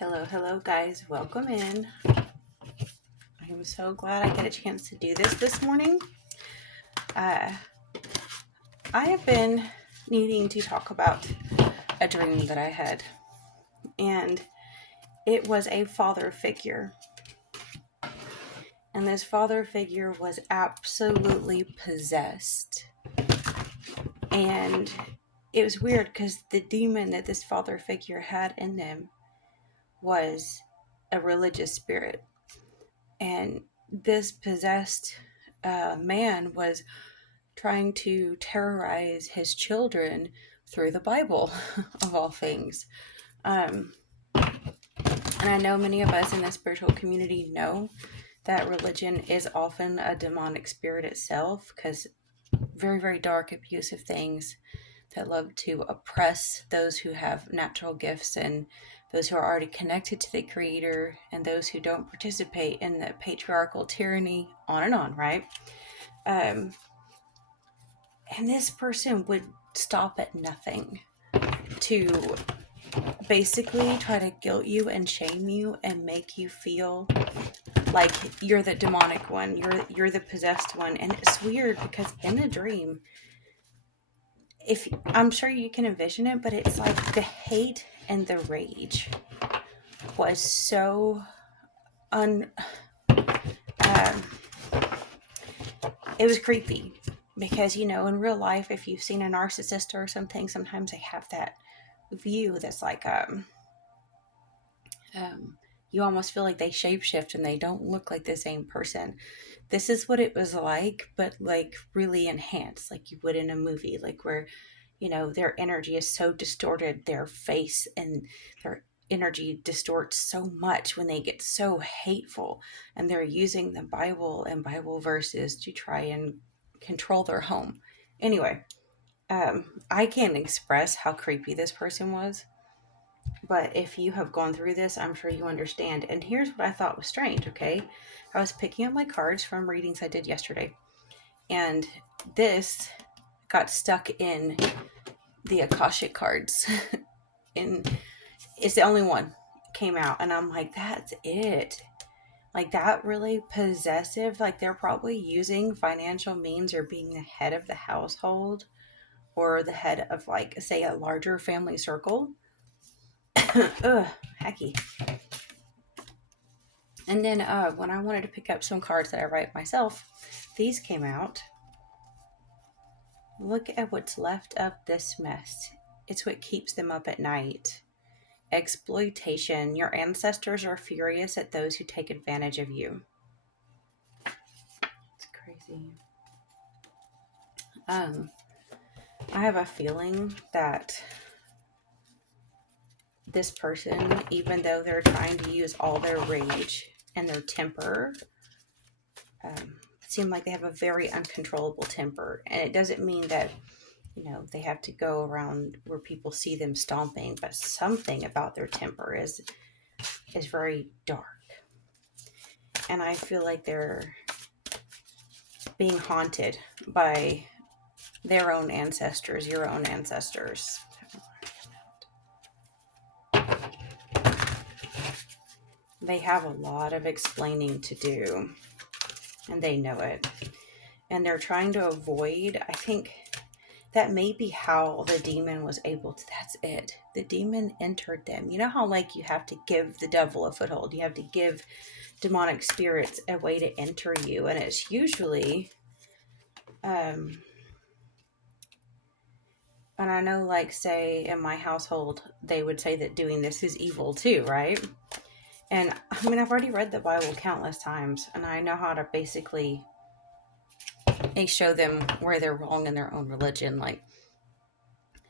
Hello, guys. Welcome in. I'm so glad I get a chance to do this morning. I have been needing to talk about a dream that I had, and it was a father figure. And this father figure was absolutely possessed. And it was weird because the demon that this father figure had in them was a religious spirit. And this possessed man was trying to terrorize his children through the Bible, of all things. And I know many of us in the spiritual community know that religion is often a demonic spirit itself, because very, very dark, abusive things that love to oppress those who have natural gifts and those who are already connected to the Creator and those who don't participate in the patriarchal tyranny, on and on, right? And this person would stop at nothing to basically try to guilt you and shame you and make you feel like you're the demonic one, you're the possessed one. And it's weird because in a dream, if I'm sure you can envision it, but it's like the hate and the rage was so it was creepy, because in real life, if you've seen a narcissist or something, sometimes they have that view that's like you almost feel like they shapeshift and they don't look like the same person. This is what it was like, but like really enhanced, like you would in a movie, like where their energy is so distorted, their face and their energy distorts so much when they get so hateful, and they're using the Bible and Bible verses to try and control their home. Anyway, I can't express how creepy this person was, but if you have gone through this, I'm sure you understand. And here's what I thought was strange, okay? I was picking up my cards from readings I did yesterday, and this got stuck in the Akashic cards. And it's the only one came out, and I'm like, that's it. Like, that really possessive. Like, they're probably using financial means or being the head of the household or the head of, like, say, a larger family circle. Ugh, hecky. And then when I wanted to pick up some cards that I write myself, these came out. Look at what's left of this mess. It's what keeps them up at night. Exploitation. Your ancestors are furious at those who take advantage of you. It's crazy. I have a feeling that this person, even though they're trying to use all their rage and their temper, seem like they have a very uncontrollable temper. And it doesn't mean that they have to go around where people see them stomping, but something about their temper is very dark. And I feel like they're being haunted by their own ancestors, your own ancestors. They have a lot of explaining to do, and they know it. And they're trying to avoid, I think that may be how the demon was able to, that's it. The demon entered them. You know how like you have to give the devil a foothold. You have to give demonic spirits a way to enter you. And it's usually, and I know, like, say in my household, they would say that doing this is evil too, right? And I mean, I've already read the Bible countless times, and I know how to basically show them where they're wrong in their own religion. Like,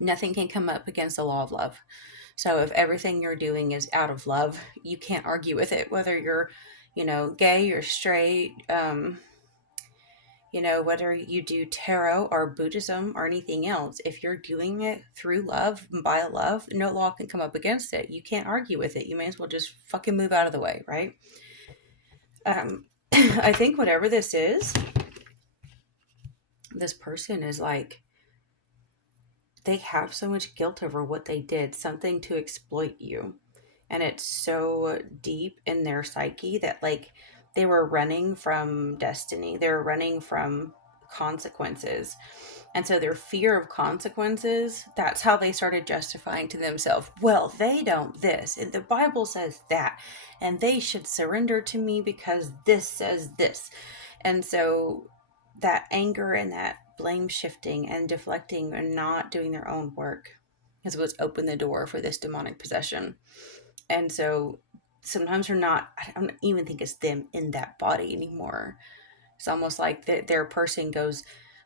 nothing can come up against the law of love. So if everything you're doing is out of love, you can't argue with it, whether you're, gay or straight, whether you do tarot or Buddhism or anything else. If you're doing it through love, by love, no law can come up against it. You can't argue with it. You may as well just fucking move out of the way, right? I think whatever this is, this person is like, they have so much guilt over what they did, something to exploit you. And it's so deep in their psyche that, like, they were running from destiny, they were running from consequences. And so their fear of consequences, that's how they started justifying to themselves, well, they don't this, and the Bible says that, and they should surrender to me because this says this. And so that anger and that blame shifting and deflecting and not doing their own work is what's opened the door for this demonic possession. And so sometimes they're not, I don't even think it's them in that body anymore. It's almost like their person goes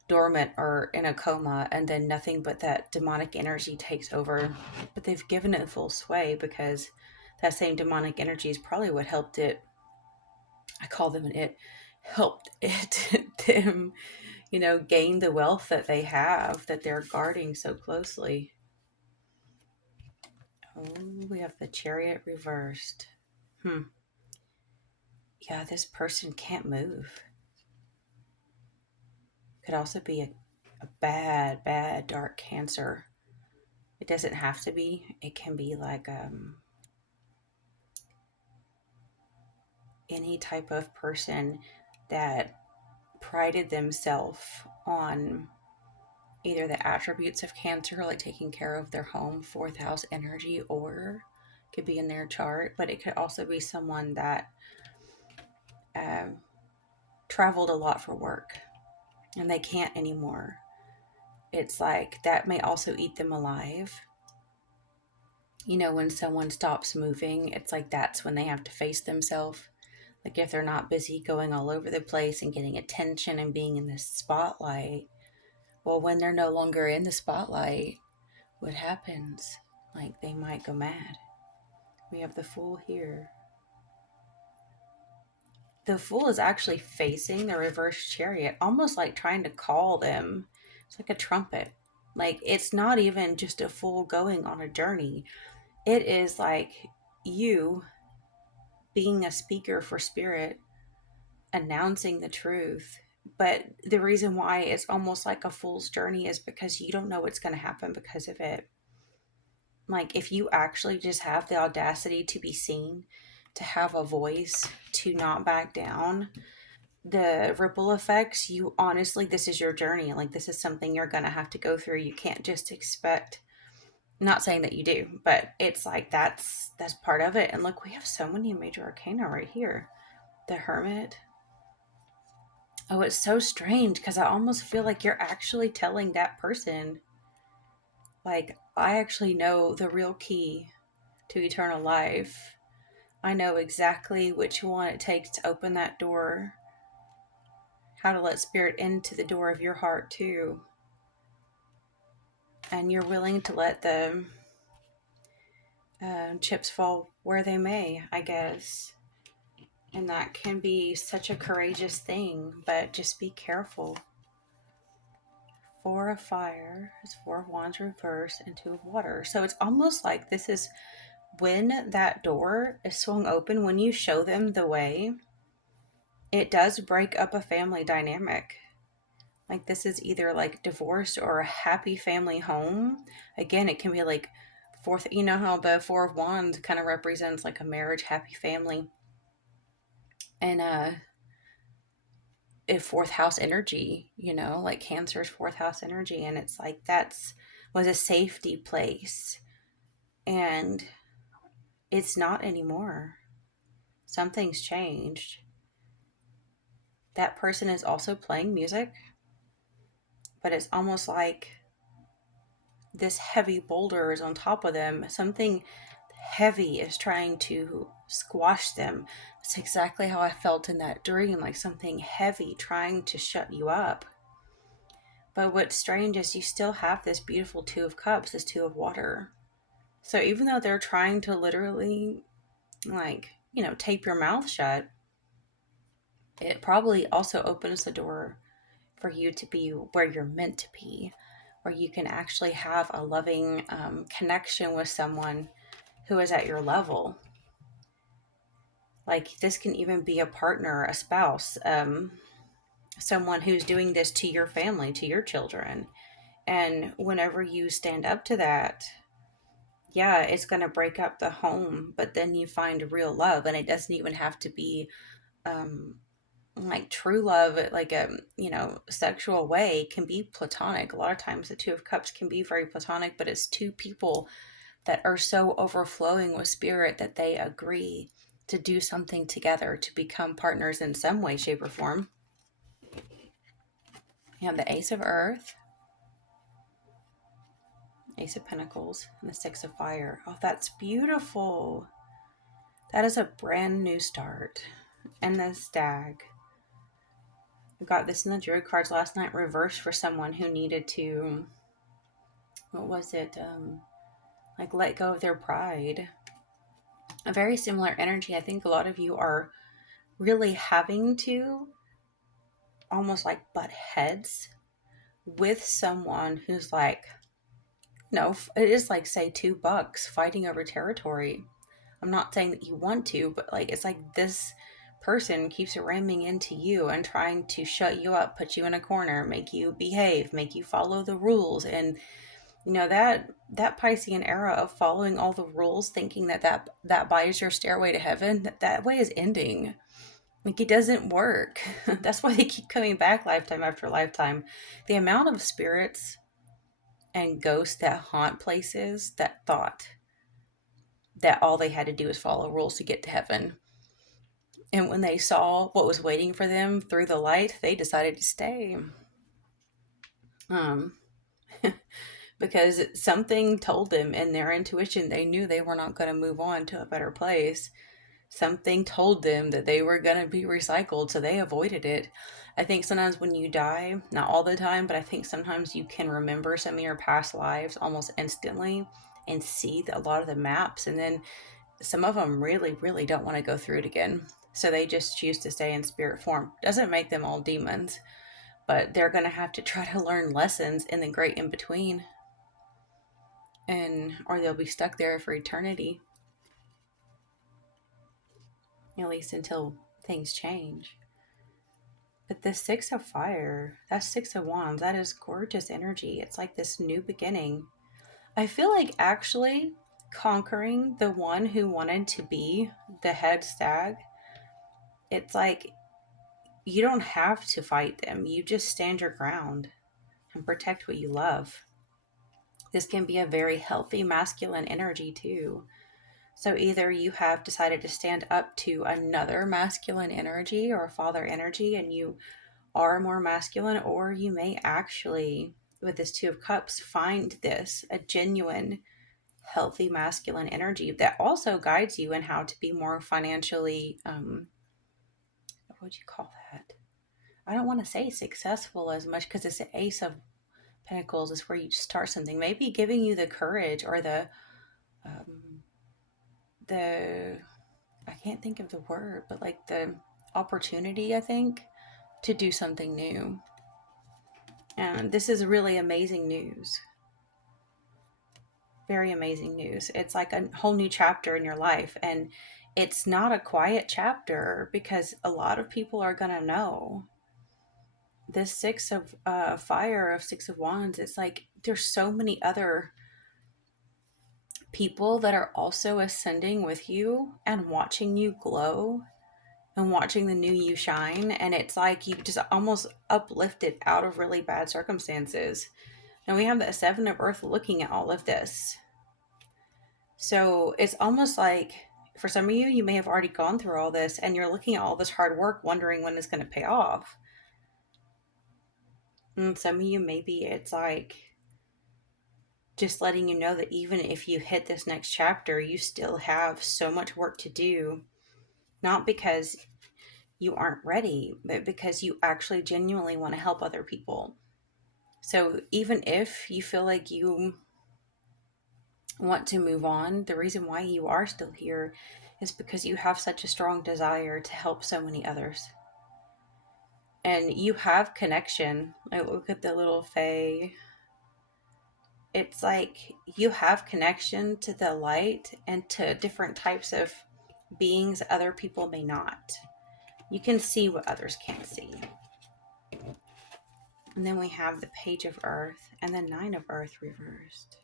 dormant or in a coma, and then nothing but that demonic energy takes over. But they've given it full sway because that same demonic energy is probably what helped it. I call them an it, helped it, them, gain the wealth that they have that they're guarding so closely. Oh, we have the Chariot reversed. Yeah, this person can't move. Could also be a bad, bad dark cancer. It doesn't have to be. It can be like any type of person that prided themselves on either the attributes of cancer, like taking care of their home, fourth house energy, or could be in their chart. But it could also be someone that um, traveled a lot for work and they can't anymore. It's like that may also eat them alive. When someone stops moving, it's like that's when they have to face themselves. Like if they're not busy going all over the place and getting attention and being in the spotlight, well, when they're no longer in the spotlight, what happens? Like they might go mad. We have the Fool here. The Fool is actually facing the reverse Chariot, almost like trying to call them. It's like a trumpet. Like it's not even just a fool going on a journey. It is like you being a speaker for spirit, announcing the truth. But the reason why it's almost like a fool's journey is because you don't know what's going to happen because of it. Like if you actually just have the audacity to be seen, to have a voice, to not back down, the ripple effects, you honestly, this is your journey. Like this is something you're going to have to go through. You can't just expect, not saying that you do, but it's like that's part of it. And look, we have so many major arcana right here. The Hermit. Oh, it's so strange because I almost feel like you're actually telling that person, like, I actually know the real key to eternal life. I know exactly which one it takes to open that door, how to let spirit into the door of your heart too. And you're willing to let the chips fall where they may, I guess. And that can be such a courageous thing, but just be careful. Four of Fire is Four of Wands reverse and Two of Water. So it's almost like this is when that door is swung open, when you show them the way, it does break up a family dynamic. Like this is either like divorce or a happy family home. Again, it can be like fourth, you know how the Four of Wands kind of represents like a marriage, happy family. And a fourth house energy, like Cancer's fourth house energy. And it's like that's was a safety place. And it's not anymore. Something's changed. That person is also playing music, but it's almost like this heavy boulder is on top of them. Something heavy is trying to squash them. That's exactly how I felt in that dream, like something heavy trying to shut you up. But what's strange is you still have this beautiful Two of Cups, this Two of Water. So even though they're trying to literally, like, tape your mouth shut, it probably also opens the door for you to be where you're meant to be, where you can actually have a loving connection with someone who is at your level. Like this can even be a partner, a spouse, someone who's doing this to your family, to your children. And whenever you stand up to that, yeah, it's going to break up the home, but then you find real love, and it doesn't even have to be um like true love, like a, sexual way. It can be platonic. A lot of times the Two of Cups can be very platonic, but it's two people that are so overflowing with spirit that they agree to do something together, to become partners in some way, shape, or form. You have the Ace of Earth, Ace of Pentacles, and the Six of Fire. Oh, that's beautiful. That is a brand new start. And the Stag. I got this in the Druid cards last night, reversed, for someone who needed to, what was it? Like let go of their pride. A very similar energy. I think a lot of you are really having to almost like butt heads with someone who's like, no, it is like, say, two bucks fighting over territory. I'm not saying that you want to, but like, it's like this person keeps ramming into you and trying to shut you up, put you in a corner, make you behave, make you follow the rules. And that Piscean era of following all the rules, thinking that buys your stairway to heaven, that way is ending. Like, it doesn't work. That's why they keep coming back lifetime after lifetime. The amount of spirits and ghosts that haunt places that thought that all they had to do was follow rules to get to heaven. And when they saw what was waiting for them through the light, they decided to stay. Um, because something told them in their intuition, they knew they were not going to move on to a better place. Something told them that they were going to be recycled, so they avoided it. I think sometimes when you die, not all the time, but I think sometimes you can remember some of your past lives almost instantly and see a lot of the maps. And then some of them really, really don't want to go through it again. So they just choose to stay in spirit form. Doesn't make them all demons, but they're going to have to try to learn lessons in the great in between, and or they'll be stuck there for eternity, at least until things change. But the Six of Fire, that's Six of Wands, that is gorgeous energy. It's like this new beginning. I feel like actually conquering the one who wanted to be the head stag, it's like you don't have to fight them. You just stand your ground and protect what you love. This can be a very healthy masculine energy too. So either you have decided to stand up to another masculine energy or father energy and you are more masculine, or you may actually, with this Two of Cups, find this a genuine, healthy masculine energy that also guides you in how to be more financially, what would you call that? I don't want to say successful as much because it's the Ace of Pentacles is where you start something. Maybe giving you the courage or um, the I can't think of the word, but like the opportunity, I think, to do something new. And this is really amazing news. Very amazing news. It's like a whole new chapter in your life. And it's not a quiet chapter because a lot of people are going to know. This Six of Fire, of Six of Wands, it's like there's so many other people that are also ascending with you and watching you glow and watching the new you shine. And it's like you just almost uplifted out of really bad circumstances. And we have the Seven of Earth looking at all of this. So it's almost like for some of you, you may have already gone through all this and you're looking at all this hard work, wondering when it's going to pay off. And some of you, maybe it's like just letting you know that even if you hit this next chapter, you still have so much work to do. Not because you aren't ready, but because you actually genuinely want to help other people. So even if you feel like you want to move on, the reason why you are still here is because you have such a strong desire to help so many others. And you have connection. I look at the little fae. It's like you have connection to the light and to different types of beings other people may not. You can see what others can't see. And then we have the Page of Earth and the Nine of Earth reversed.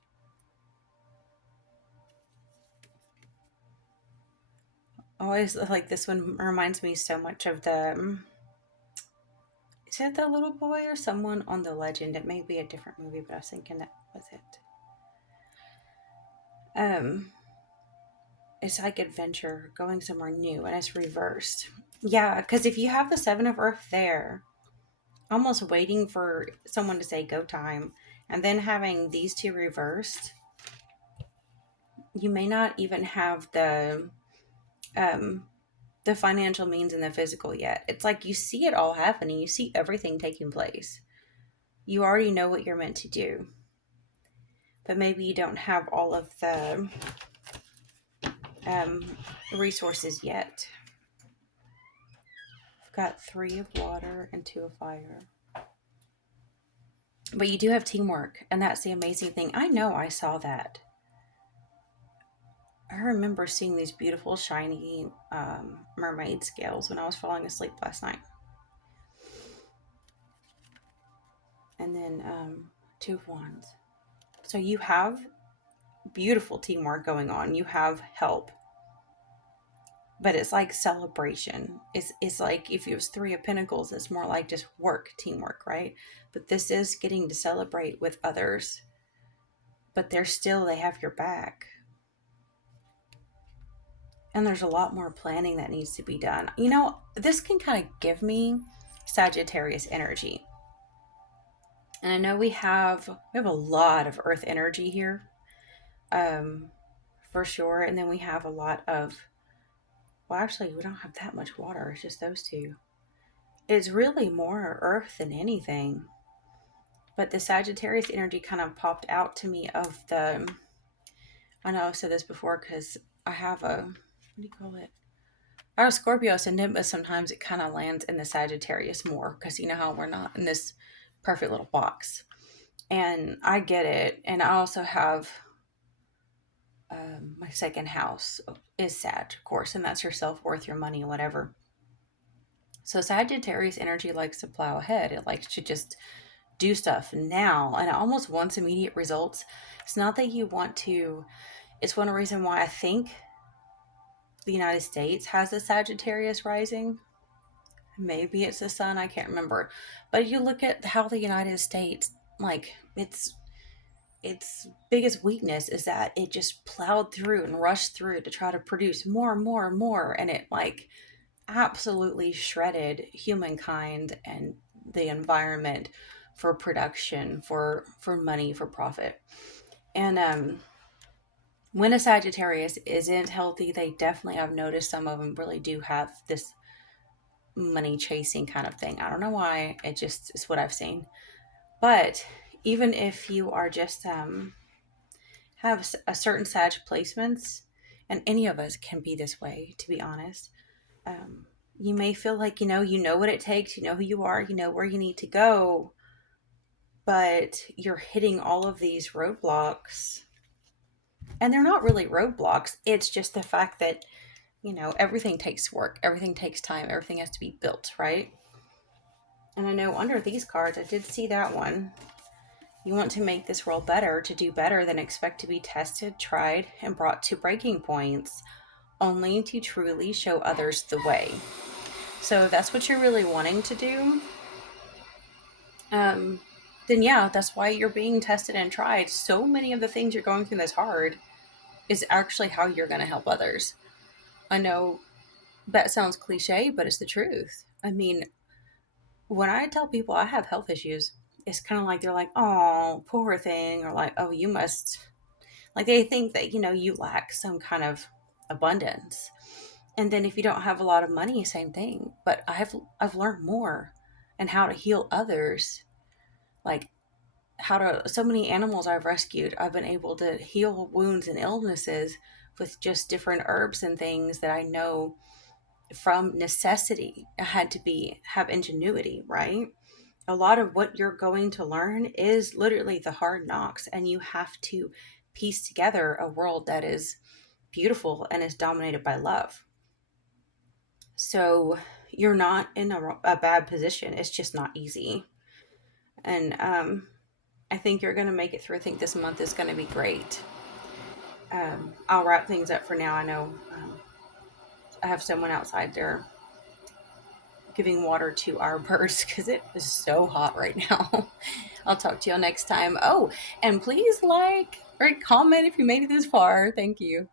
always like this one reminds me so much of the is it the little boy or someone on the legend? It may be a different movie, but I was thinking that was it. Um, it's like adventure, going somewhere new, and it's reversed. Yeah, because if you have the Seven of Earth there, almost waiting for someone to say go time, and then having these two reversed, you may not even have um the financial means and the physical yet. It's like you see it all happening, you see everything taking place. You already know what you're meant to do, but maybe you don't have all of the um, resources yet. I've got 3 of water and 2 of fire. But you do have teamwork, and that's the amazing thing. I know I saw that. I remember seeing these beautiful, shiny mermaid scales when I was falling asleep last night. And then 2 of wands. So you have beautiful teamwork going on. You have help. But it's like celebration. It's like if it was 3 of pentacles, it's more like just work, teamwork, right? But this is getting to celebrate with others, but they have your back. And there's a lot more planning that needs to be done. This can kind of give me Sagittarius energy. And I know we have a lot of earth energy here. Um for sure. And then we have a lot of, well, actually we don't have that much water. It's just those two. It's really more earth than anything. But the Sagittarius energy kind of popped out to me of I know I've said this before because I have what do you call it? I have a Scorpio ascendant, but sometimes it kind of lands in the Sagittarius more because you know how we're not in this perfect little box. And I get it. And I also have my second house is Sag, of course, and that's your self worth, your money, whatever. So Sagittarius energy likes to plow ahead. It likes to just do stuff now, and it almost wants immediate results. It's not that you want to, it's one reason why I think the United States has a Sagittarius rising. Maybe it's the sun, I can't remember. But you look at how the United States, like, its biggest weakness is that it just plowed through and rushed through to try to produce more and more and more, and it like absolutely shredded humankind and the environment for production, for money, for profit. And when a Sagittarius isn't healthy, they definitely, I've noticed some of them really do have this money chasing kind of thing. I don't know why. It just is what I've seen. But even if you are just have a certain Sag placements, and any of us can be this way, to be honest. Um, you may feel like you know what it takes, you know who you are, you know where you need to go, but you're hitting all of these roadblocks, and they're not really roadblocks. It's just the fact that everything takes work, everything takes time, everything has to be built, right? And I know under these cards, I did see that one. You want to make this world better, to do better, than expect to be tested, tried, and brought to breaking points, only to truly show others the way. So if that's what you're really wanting to do, um, then yeah, that's why you're being tested and tried. So many of the things you're going through that's hard is actually how you're going to help others. I know that sounds cliche, but it's the truth. I mean, when I tell people I have health issues, it's kind of like they're like, oh, poor thing, or like, oh, you must, like they think that, you lack some kind of abundance. And then if you don't have a lot of money, same thing. But I've learned more and how to heal others, like so many animals I've rescued, I've been able to heal wounds and illnesses with just different herbs and things that I know from necessity. I had to have ingenuity, right? A lot of what you're going to learn is literally the hard knocks, and you have to piece together a world that is beautiful and is dominated by love. So you're not in a bad position. It's just not easy. And I think you're going to make it through. I think this month is going to be great. I'll wrap things up for now. I know I have someone outside there giving water to our birds because it is so hot right now. I'll talk to y'all next time. Oh, and please like or comment if you made it this far. Thank you.